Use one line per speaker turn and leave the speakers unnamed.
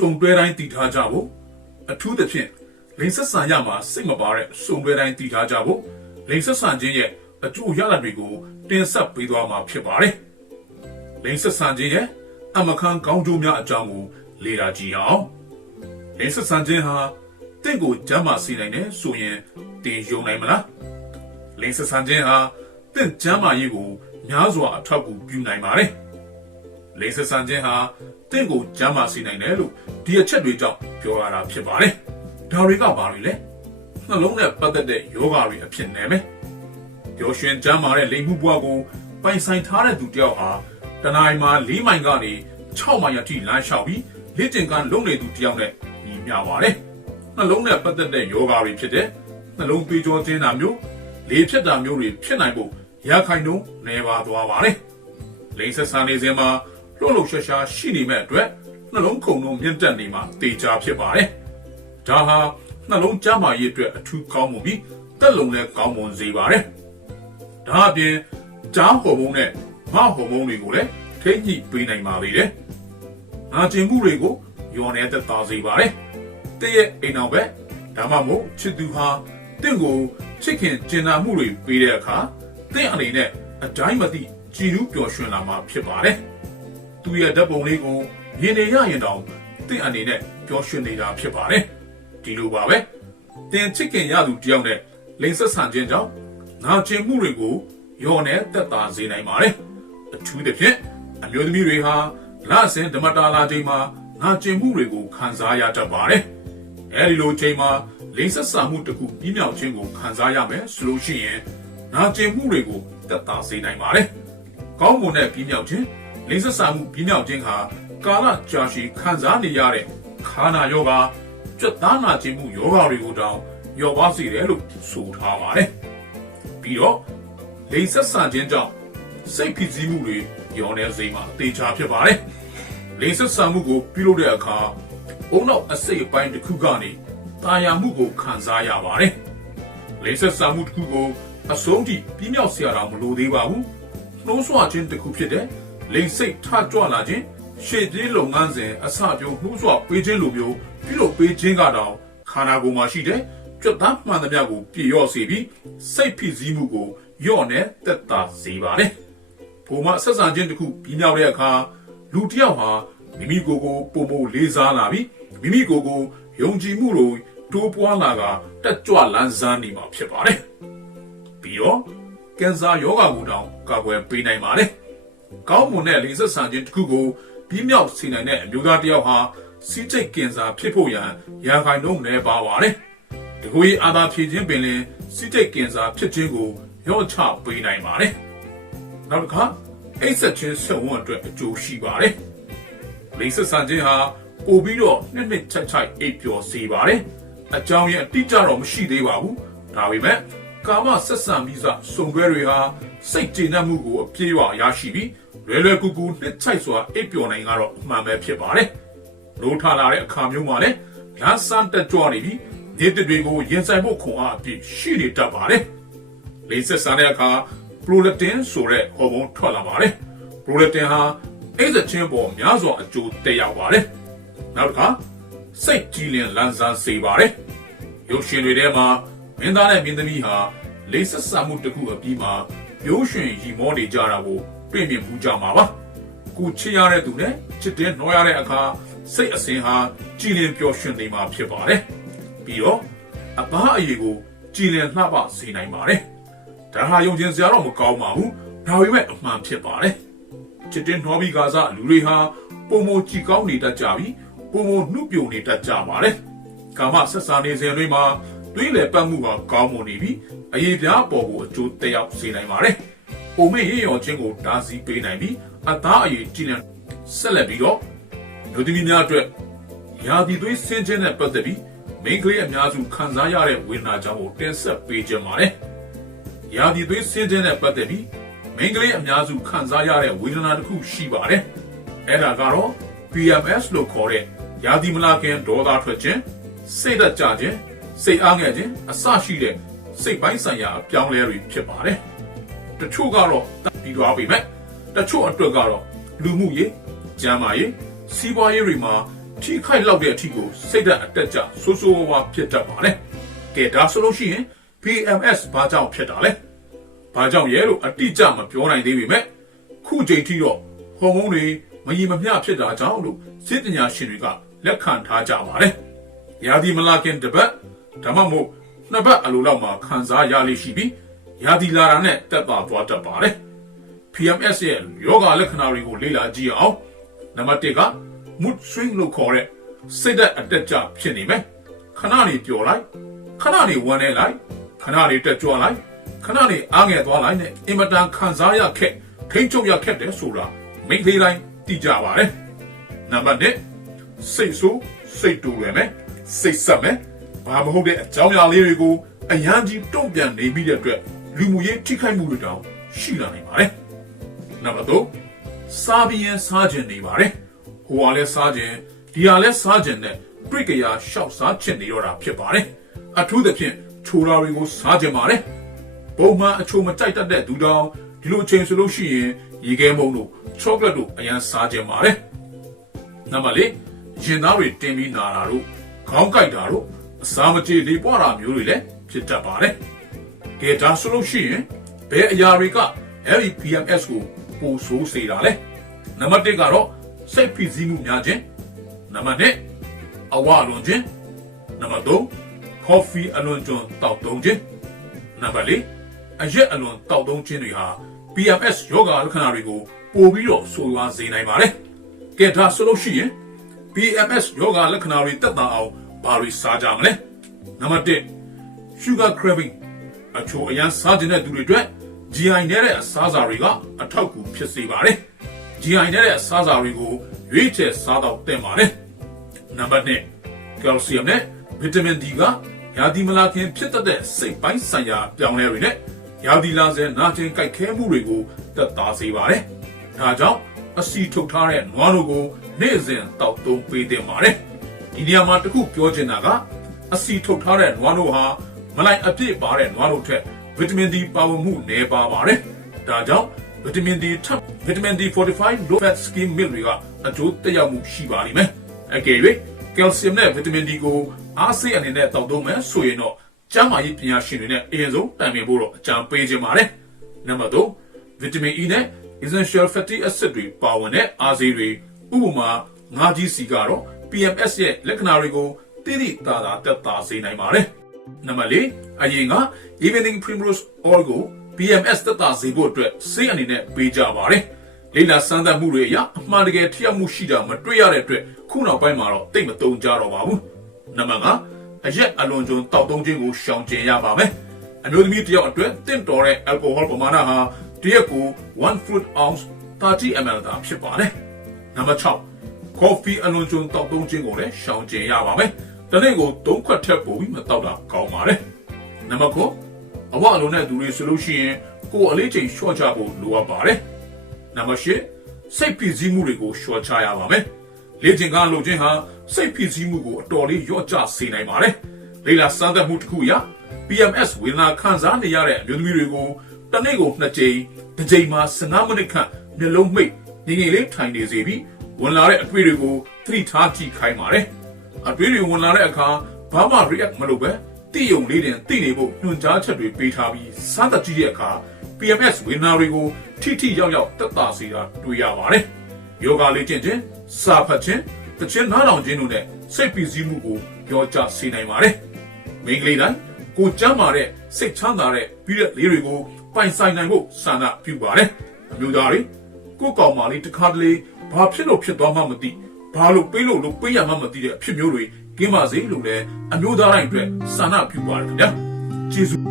စုံတွဲတိုင်းတည်ထားကြဖို့အထူးသဖြင့်လိင်ဆက်ဆံရမှာစိတ်မပါတဲ့စုံတွဲတိုင်းတည်ထားကြဖို့လိင်ဆက်ဆံခြင်းရဲ့အကျိုးရလဒ်တွေကိုတင်ဆက်ပေးသွားမှာဖြစ်ပါတယ်။လိင်ဆက်ဆံခြင်းရဲ့အမခန်ကောင်းကျိုးများအကြောင်းကိုလေ့လာကြည့်အောင်။လိင်ဆက်ဆံခြင်းဟာတင့်ကိုကျမ်းမာစေနိုင်တယ်ဆိုရင်တင်ယုံနိုင်မလား။လိင်ဆက်ဆံခြင်းဟာတင့်ကျမ်းမာရေးကိုများစွာအထောက်အကူပြုနိုင်ပါတယ်။ လိင်ဆက်ဆံခြင်းဟာတင့်ကိုကျမ်းမာစေနိုင်တယ်လို့ဒီအချက်တွေကြောင့်ပြောရတာဖြစ်ပါတယ်။ဒါတွေကဘာတွေလဲ။နှလုံးနဲ့ပတ်သက်တဲ့ယောဂတွေအဖြစ်နဲ့ပဲ။ပျော်ရွှင်ကျမ်းမာတဲ့လိင်မှုဘဝကိုပိုင်ဆိုင်ထားတဲ့သူတစ်ယောက်ဟာတနင်္လာမှာ၄မိုင်ကနေ6မိုင်အထိလမ်းလျှောက်ပြီးလေ့ကျင့်ခန်းလုပ်နေသူတစ်ယောက်နဲ့ညီမျှပါတယ်။နှလုံးနဲ့ပတ်သက်တဲ့ယောဂတွေဖြစ်တဲ့နှလုံးသွေးကြောကျဉ်းတာမျိုးလေဖြစ်တာမျိုးတွေဖြစ်နိုင်ဖို့ရခိုင်တုံးနေပါသွားပါတယ်။လိင်ဆက်ဆံနေစဉ်မှာ လှုပ်လှုပ်ရှားရှားရှိနေမဲ့အတွက်နှလုံးခုန်လုံးမြင့်တက်နေမှာတေချာဖြစ်ပါတယ်။ဒါဟာနှလုံးကျန်းမာရေးအတွက်အထူးကောင်းမှုပြီးတက်လုံလည်းကောင်းမွန်စေပါတယ်။ဒါအပြင်ကြားဟော်မုန်းနဲ့မဟော်မုန်းတွေကိုလည်းထိညှိပေးနိုင်ပါသေးတယ်။နာကျင်မှုတွေကိုညော်နေသက်သာစေပါတယ်။တည့်ရဲ့အိမ်အောင်ပဲဒါမှမဟုတ်ချစ်သူဟာတင့်ကိုချစ်ခင်ကျင်နာမှုတွေပေးတဲ့အခါတင့်အနေနဲ့အတိုင်းမသိကြည်နူးပျော်ရွှင်လာမှာဖြစ်ပါတယ်။ သူရဲ့ဓာတ်ပုံလေးကိုမြင်နေရရင်တောင်တင့်အနေနဲ့ပျော်ရွှင်နေတာဖြစ်ပါတယ်ဒီလိုပါပဲတင်ချစ်ခင်ရသူတယောက်နဲ့လိင်ဆက်ဆံခြင်းကြောင့်နာကျင်မှုတွေကိုယောနဲ့တက်တာစေနိုင်ပါတယ်အထူးသဖြင့်အမျိုးသမီးတွေဟာလဆင်ဓမ္မတာလာချိန်မှာနာကျင်မှုတွေကိုခံစားရတတ်ပါတယ်အဲဒီလိုချိန်မှာလိင်ဆက်ဆံမှုတစ်ခုပြီးမြောက်ခြင်းကိုခံစားရမယ်ဆိုလို့ရှိရင်နာကျင်မှုတွေကိုတက်တာစေနိုင်ပါတယ်ကောင်းမွန်တဲ့ပြီးမြောက်ခြင်း လိင်ဆက်ဆံမှုပြီးမြောက်ခြင်းဟာကာလကြာရှည်ခံစားနေရတဲ့ခန္ဓာယောဂကြွက်သားနာခြင်းမှုယောဂတွေကိုတောင်းယောဂစီတယ်လို့ဆိုထားပါတယ်။ပြီးတော့လိင်ဆက်ဆံခြင်းကြောင့်စိတ်ဖြစ်စည်းမှုတွေရောနေစိတ်မှာအသေးချာဖြစ်ပါတယ်။လိင်ဆက်ဆံမှုကိုပြုလုပ်တဲ့အခါအုံနောက်အစိတ်အပိုင်းတစ်ခုကနေတာယာမှုကိုခံစားရပါတယ်။လိင်ဆက်ဆံမှုတစ်ခုကိုအဆုံးထိပြင်းမြောက်စေရတာမလိုသေးပါဘူး။နှိုးဆွခြင်းတစ်ခုဖြစ်တဲ့ လိမ့်စိတ်ထကြွလာခြင်းရှေ့ပြေးလုပ်ငန်းစဉ်အစပြုံးနှိုးဆွပေးခြင်းလိုမျိုးပြုလုပ်ပေးခြင်းကတော့ခန္ဓာကိုယ်မှာရှိတဲ့ကြွတ်သားမှန်သမျှကိုပြည့်ရော့စေပြီးစိတ်ဖြစ်စည်းမှုကိုယော့နဲ့တက်တာစေပါတယ်။ဘုံမဆက်ဆံခြင်းတစ်ခုပြီးမြောက်တဲ့အခါလူတစ်ယောက်ဟာမိမိကိုယ်ကိုပုံပုံလေးစားလာပြီးမိမိကိုယ်ကိုယုံကြည်မှုလိုတိုးပွားလာကတက်ကြွလန်းစားနေမှာဖြစ်ပါတယ်။ပြီးတော့ကင်ဆာယောဂါကိုတောင်ကာကွယ်ပေးနိုင်ပါတယ်။ ကောင်းမွန်တဲ့လိင်ဆက်ဆံခြင်းတစ်ခုကိုပြီးမြောက်စေနိုင်တဲ့အမျိုးသားတစ်ယောက်ဟာစီးကျိတ်ကင်ဆာဖြစ်ဖို့ရန်ရာခိုင်နှုန်းနဲ့ပါပါတယ်။ဒီကိုကြီးအာသာဖြည့်ခြင်းပင်လင်စီးကျိတ်ကင်ဆာဖြစ်ခြင်းကိုရော့ချပေးနိုင်ပါတယ်။နောက်တစ်ခါအိတ်ဆက်ခြင်းဆက်ဝန်အတွက်အကျိုးရှိပါတယ်။လိင်ဆက်ဆံခြင်းဟာပို့ပြီးတော့နှစ်နှစ်ချက်ချိုက်အိပ်ပျော်စေပါတယ်။အကြောင်းရဲ့အတိအကျတော့မရှိသေးပါဘူး။ဒါပေမဲ့ ကာမဆက်ဆံပြီးစစုံတွဲတွေဟာစိတ်ကျေနပ်မှုကိုအပြည့်အဝရရှိပြီးလွယ်လွယ်ကူကူနှစ်ချိုက်စွာအိပ်ပျော်နိုင်ကတော့အမှန်ပဲဖြစ်ပါတယ်။လိုထလာတဲ့အခါမျိုးမှာလည်းလမ်းစမ်းတက်ကြွနေပြီးနေတတွေကိုရင်ဆိုင်ဖို့ခွန်အားအပြည့်ရှိနေတတ်ပါတယ်။လိင်ဆက်ဆံတဲ့အခါပရိုလက်တင်ဆိုတဲ့ဟော်မုန်းထွက်လာပါတယ်။ပရိုလက်တင်ဟာအိတ်စချင်းပေါ်များစွာအကျိုးတက်ရောက်ပါတယ်။နောက်တစ်ခါစိတ်ကြည်လင်လန်းဆန်းစေပါတယ်။ရုပ်ရှင်တွေထဲမှာမင်းသားနဲ့မင်းသမီးဟာ လိင်ဆက်ဆံမှုတစ်ခုအပြီးမှာရိုးရွှင်ရီမောနေကြတာကိုတွေ့မြင်မှုကြမှာပါ။ကိုချစ်ရတဲ့သူနဲ့ချစ်တဲ့နှောရတဲ့အခါစိတ်အစဉ်ဟာကြည်လင်ပျော်ရွှင်နေမှာဖြစ်ပါတယ်။ပြီးတော့အပားအရေကိုကြည်လင်လှပစေနိုင်ပါတယ်။ဒါဟာယုံကျင်စရာတော့မကောင်းပါဘူးဒါပေမဲ့အမှန်ဖြစ်ပါတယ်ချစ်တင်နှောပြီးကစားလူတွေဟာပုံမကြည်ကောင်းနေတတ်ကြပြီးပုံမနှုတ်ပြုံနေတတ်ကြပါတယ်ကာမဆက်ဆံနေစဉ်တွေမှာ တွေးလေပတ်မှုကကောင်းမွန်နေပြီးအရေးပြားပေါ်ကိုအကျိုးတက်ရောက်စေနိုင်ပါတယ်ပုံမရေရောခြင်းကိုတားဆီးပေးနိုင်ပြီးအသားအရေးကြည်လင်ဆက်လက်ပြီးတော့လူသမီးများအတွက်ရာသီသွေးဆင်းခြင်းနဲ့ပတ်သက်ပြီးမိန်းကလေးအများစုခံစားရတဲ့ဝေဒနာကြောင့်ကိုတင်ဆက်ပေးခြင်းပါတယ်ရာသီသွေးဆင်းခြင်းနဲ့ပတ်သက်ပြီးမိန်းကလေးအများစုခံစားရတဲ့ဝေဒနာတစ်ခုရှိပါတယ်။အဲ့ဒါကတော့ PMS လို့ခေါ်တဲ့ရာသီမလာခင်ဒေါသထွက်ခြင်းစိတ်ဓာတ်ကျခြင်း စိတ်အားငယ်ခြင်းအစရှိတဲ့စိတ်ပိုင်းဆိုင်ရာအပြောင်းအလဲတွေဖြစ်ပါတယ်။တချို့ကတော့ပြီးသွားပြီမဲ့တချို့အတွက်ကတော့လူမှုရေးကျန်းမာရေးစီးပွားရေးတွေမှာထိခိုက်လောက်တဲ့အထိကိုစိတ်ဓာတ်အတက်ကြဆိုးဆိုးဝါးဝါဖြစ်တတ်ပါတယ်ကဲဒါဆိုလို့ရှိရင် PMS ဘာကြောင့်ဖြစ်တာလဲဘာကြောင့်ရဲလို့အတိအကျမပြောနိုင်သေးပေမဲ့ခုချိန်ထိတော့ဟော်မုန်းတွေမညီမမျှဖြစ်တာကြောင့်လို့စိတ်ပညာရှင်တွေကလက်ခံထားကြပါတယ်ရာသီမလာခင်တစ်ပတ် ဒါမှမဟုတ်နှစ်ပတ်အလိုလောက်မှာခံစားရလိမ့်ရှိပြီးရာသီလာတာနဲ့တက်တာသွားတတ်ပါတယ် PMS ရဲ့ယောဂလက္ခဏာတွေကိုလေ့လာကြည့်အောင်နံပါတ်1က mood swing လို့ခေါ်တဲ့စိတ်ဓာတ်အတက်ကြဖြစ်နေမယ်ခဏနေပျော်လိုက်ခဏနေဝမ်းနေလိုက်ခဏနေတက်ကြွလိုက်ခဏနေအားငယ်သွားလိုက်နဲ့အင်မတန်ခံစားရခက်ထိမ့်ချုပ်ရခက်တယ်ဆိုတာမိတ်ကလေးတိုင်းသိကြပါတယ်နံပါတ်2စိတ်ဆိုးစိတ်တူရမယ်စိတ်ဆက်မယ် ဘာမဟုတ်တဲ့အကြောင်းအရာလေးတွေကိုအရန်ကြီးတုံ့ပြန်နေပြီးတဲ့အတွက်လူမှုရေးထိခိုက်မှုတွေတောင်ရှိလာနိုင်ပါတယ်နံပါတ်3စားပြီးရင်စားခြင်းနေပါတယ်ဟိုဟာလဲစားခြင်းဒီဟာလဲစားခြင်းနဲ့ပြိကရာရှောက်စားခြင်းနေရတာဖြစ်ပါတယ်အထူးသဖြင့်ချိုလာတွေကိုစားခြင်းပါတယ်ပုံမှန်အချိုမကြိုက်တတ်တဲ့သူတောင်ဒီလိုအချိန်ဆိုလို့ရှိရင်ရေခဲမုံတို့ချောကလက်တို့အရန်စားခြင်းပါတယ်နံပါတ်4ရင်သားတွေတင်းပြီးနာတာတို့ခေါင်းကိုက်တာတို့ အစာမကြေလေးပွားတာမျိုးတွေလည်းဖြစ်တတ်ပါတယ်ကဲဒါဆိုလို့ရှိရင်ဘယ်အရာတွေကအဲ့ဒီ PMS ကိုပိုဆိုးစေတာလဲနံပါတ်1ကတော့စိတ်ဖိစီးမှုများခြင်းနံပါတ်2အဝလွန်ခြင်းနံပါတ်3 coffee အလွန်ကျွံတောက်သုံးခြင်းနံပါတ်4အရက်အလွန်တောက်သုံးခြင်းတွေဟာ PMS ယောဂလက္ခဏာတွေကိုပိုပြီးတော့ဆိုးရွားစေနိုင်ပါတယ်ကဲဒါဆိုလို့ရှိရင် PMS ယောဂလက္ခဏာတွေတက်တာအောင် ဘာတွေစားကြမလဲနံပါတ်1 sugar craving အချိုအရန်စားခြင်းတဲ့သူတွေအတွက် GI နဲ့တဲ့အစားအစာတွေကအထောက်အကူဖြစ်စေပါတယ် GI နဲ့တဲ့အစားအစာတွေကိုရွေးချယ်စားတော့တင်ပါတယ်နံပါတ်2ကယ်လ်ဆီယမ်နဲ့ဗီတာမင် D ကရာသီမလာခင်ဖြစ်တတ်တဲ့စိတ်ပိုင်းဆိုင်ရာပြောင်းလဲတွေနဲ့ရာသီလာဆဲနာကျင်ကြိုက်ခဲမှုတွေကိုတက်သားစေပါတယ်ဒါကြောင့်အစီထုတ်ထားတဲ့နွားတို့ကိုနေ့စဉ်တောက်သုံးပေးတင်ပါတယ် ဒီနေရာမှာတခုပြောချင်တာကအစီထုတ်ထားတဲ့နွားတို့ဟာမလိုက်အပြည့်ပါတဲ့နွားတို့ထက်ဗီတာမင် D ပါဝင်မှုနည်းပါပါတယ်ဒါကြောင့်ဗီတာမင် D ထပ်ဗီတာမင် D fortified low fat skim milk တွေကအကျိုးသက်ရောက်မှုရှိပါလိမ့်မယ်အကယ်၍ကယ်လ်ဆီယမ်နဲ့ဗီတာမင် D ကိုအားစိအနေနဲ့တောက်သုံးမယ်ဆိုရင်တော့ကျန်းမာရေးပညာရှင်တွေနဲ့အရင်ဆုံးတိုင်ပင်ဖို့တော့အကြံပေးခြင်းပါတယ်နံပါတ်3ဗီတာမင် E နဲ့ essential fatty acid တွေပါဝင်တဲ့အားဆေးတွေဥပမာငါးကြီးစီကတော့ PMS ရဲ့လက္ခဏာတွေကိုတိတိတသာတက်တာစေနိုင်ပါတယ်နံပါတ်4အရင်က evening primrose oil ကို PMS တက်တာစေဖို့အတွက်ဆေးအနေနဲ့ပေးကြပါတယ်လေ့လာစမ်းသပ်မှုတွေအရအမှန်တကယ်ထိရောက်မှုရှိတာမတွေ့ရတဲ့အတွက်ခုနောက်ပိုင်းမှာတော့တိတ်မသုံးကြတော့ပါဘူးနံပါတ်5အရက်အလွန်ကျွံတောက်သုံးခြင်းကိုရှောင်ကျဉ်ရပါမယ်အမျိုးသမီးတစ်ယောက်အတွက်တင့်တော်တဲ့ alcohol ပမာဏဟာတရက်ကို1 fruit ounce 30 ml သာဖြစ်ပါတယ်နံပါတ်6 coffee အလွန်ကျွံတောက်သုံးခြင်းကိုလည်းရှောင်ကျဉ်ရပါမယ်တနေ့ကို3ခွက်ထက်ပိုပြီးမတောက်တာကောင်းပါတယ်နံပါတ်9အဝအလုံးတဲ့သူတွေဆိုလို့ရှိရင်ကိုယ်အလေးချိန်လျှော့ချဖို့လိုအပ်ပါတယ်နံပါတ်10စိတ်ဖိစီးမှုတွေကိုလျှော့ချရပါမယ်လေ့ကျင့်ကားလုပ်ခြင်းဟာစိတ်ဖိစီးမှုကိုအတော်လေးလျော့ကျစေနိုင်ပါတယ်လေ့လာစမ်းသပ်မှုတစ်ခုအရ PMS ဝေဒနာခံစားနေရတဲ့အမျိုးသမီးတွေကိုတစ်နေ့ကိုနှစ်ကြိမ်တစ်ကြိမ်မှာ15မိနစ်ခန့်မျက်လုံးမိတ်ငြိမ်ငြိမ်လေးထိုင်နေစေပြီး ဝင်လာတဲ့အတွေ့တွေကိုသတိထားကြည့်ခိုင်းပါတယ်အတွေ့တွေဝင်လာတဲ့အခါဘာမှ react မလုပ်ပဲတိယုံလေးတင်တိနေဖို့ညွှန်ကြားချက်တွေပေးထားပြီးစားသက်ကြည့်တဲ့အခါ PMS ဝေဒနာတွေကိုထိထိရောက်ရောက်တက်တာစေတာတွေ့ရပါတယ်ယောဂလေးကျင့်ခြင်းစာဖတ်ခြင်းတခြင်းနားထောင်ခြင်းတို့နဲ့စိတ်ပီစည်းမှုကိုပြောကြစေနိုင်ပါတယ်မိန်းကလေးတိုင်းကိုကျမ်းမာတဲ့စိတ်ချမ်းသာတဲ့ပြီးတဲ့လေးတွေကိုပိုင်ဆိုင်နိုင်ဖို့ဆန္ဒပြုပါတယ်အမျိုးသားတွေကိုကောင်မလေးတစ်ခါတလေ ဘာဖြစ်လို့ဖြစ်သွားမှမသိဘာလို့ပေးလို့လို့ပေးရမှမသိတဲ့အဖြစ်မျိုးတွေကင်းပါစေလို့လည်းအမျိုးသားတိုင်းအတွက်ဆန္ဒပြုပါတယ်ခင်ဗျာကျေးဇူး